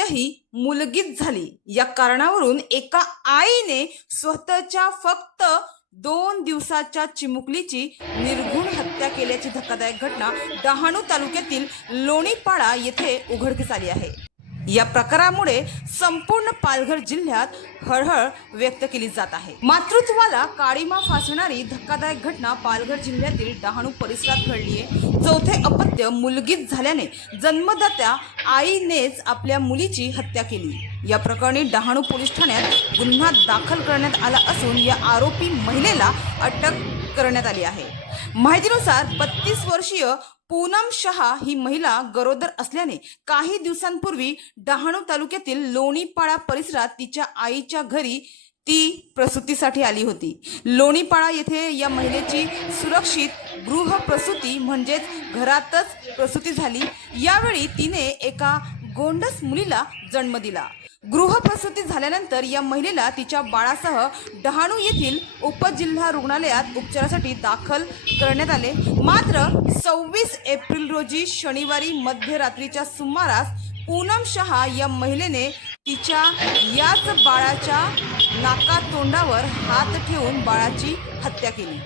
अपत्य ही मुलगीच झाली. या कारणावरून एका आईने स्वतःच्या फक्त दोन दिवसाच्या चिमुकलीची निर्घुण हत्या केल्याची धक्कादायक घटना डहाणू तालुक्यातील लोणीपाडा येथे उघडकीस आली आहे. या प्रकारामुळे संपूर्ण पालघर जिल्ह्यात हळहळ व्यक्त केली जात आहे. मातृत्वाला काळीमा फासणारी धक्कादायक घटना पालघर जिल्ह्यातील डहाणू परिसरात घडली आहे. चौथे अपत्य मुलगीच झाल्याने जन्मदात्या आईनेच आपल्या मुलीची हत्या केली. या प्रकरणी डहाणू पोलीस ठाण्यात गुन्हा दाखल करण्यात आला असून या आरोपी महिलेला अटक करण्यात आली आहे. माहितीनुसार बत्तीस वर्षीय पूनम शहा ही महिला गरोदर असल्याने काही दिवसांपूर्वी डहाणू तालुक्यातील लोणीपाडा परिसरात तिच्या आईच्या घरी ती प्रसूतीसाठी आली होती. लोणीपाडा येथे या महिलेची सुरक्षित गृहप्रसूती म्हणजेच घरातच प्रसूती झाली. यावेळी तिने एका गोंडस मुलीला जन्म दिला. गृहप्रसूती झाल्यानंतर या महिलेला तिच्या बाळासह डहाणू येथील उपजिल्हा रुग्णालयात उपचारासाठी दाखल करण्यात आले. मात्र सव्वीस एप्रिल रोजी शनिवारी मध्यरात्रीच्या सुमारास पूनम शहा या महिलेने तिच्या याच बाळाच्या नाकातोंडावर हात ठेवून बाळाची हत्या केली.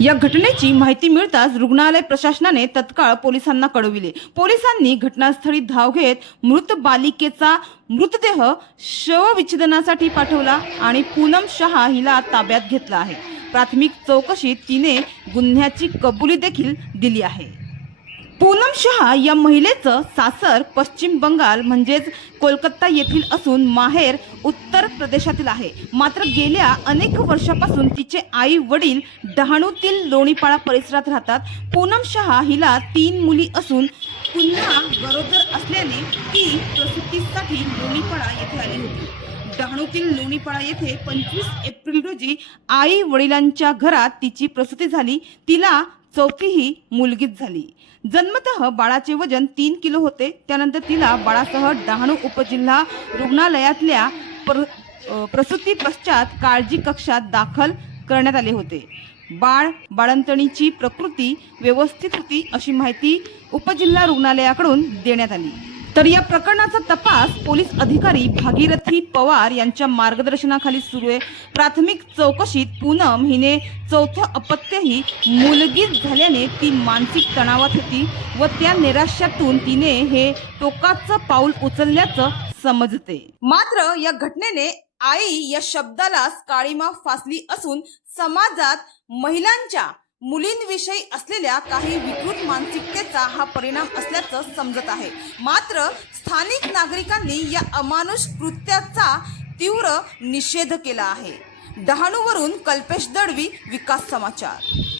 या घटनेची माहिती मिळताच रुग्णालय प्रशासनाने तत्काळ पोलिसांना कळविले. पोलिसांनी घटनास्थळी धाव घेत मृत बालिकेचा मृतदेह शवविच्छेदनासाठी पाठवला आणि पूनम शहा हिला ताब्यात घेतला आहे. प्राथमिक चौकशीत तिने गुन्ह्याची कबुली देखील दिली आहे. पूनम शहा या महिलेचं सासर पश्चिम बंगाल म्हणजेच कोलकाता येथील असून माहेर उत्तर प्रदेशातील आहे. मात्र गेल्या अनेक वर्षापासून तिचे आई वडील डहाणूतील लोणीपाळा परिसरात राहतात. पूनम शहा हिला तीन मुली असून पुन्हा गरोदर असल्याने ती प्रसूतीसाठी लोणीपाळा येथे आली होती. डहाणूतील लोणीपाळा येथे पंचवीस एप्रिल रोजी आई वडिलांच्या घरात तिची प्रसूती झाली. तिला चौथीही मुलगीच झाली. जन्मतः बाळाचे वजन तीन किलो होते. त्यानंतर तिला बाळासह डहाणू उपजिल्हा रुग्णालयातल्या प्र प्रसूती पश्चात काळजी कक्षात दाखल करण्यात आले होते. बाळ बाळंतणीची प्रकृती व्यवस्थित होती अशी माहिती उपजिल्हा रुग्णालयाकडून देण्यात आली. तर या प्रकरणाचा तपास पोलीस अधिकारी भागीरथी पवार यांच्या मार्गदर्शनाखाली सुरू आहे. प्राथमिक चौकशीत पूनम हिने चौथं अपत्यही मुलगीच झाल्याने ती मानसिक तणावात होती व त्या निराशातून तिने हे टोकाचं पाऊल उचलल्याचं समजते. मात्र या घटनेने आई या शब्दालाच काळीमा फासली असून समाजात महिलांच्या मुलींविषयी असलेल्या काही विकृत मानसिकतेचा हा परिणाम असल्याचं समजत आहे. मात्र स्थानिक नागरिकांनी या अमानुष कृत्याचा तीव्र निषेध केला आहे. डहाणूवरून कल्पेश दळवी विकास समाचार.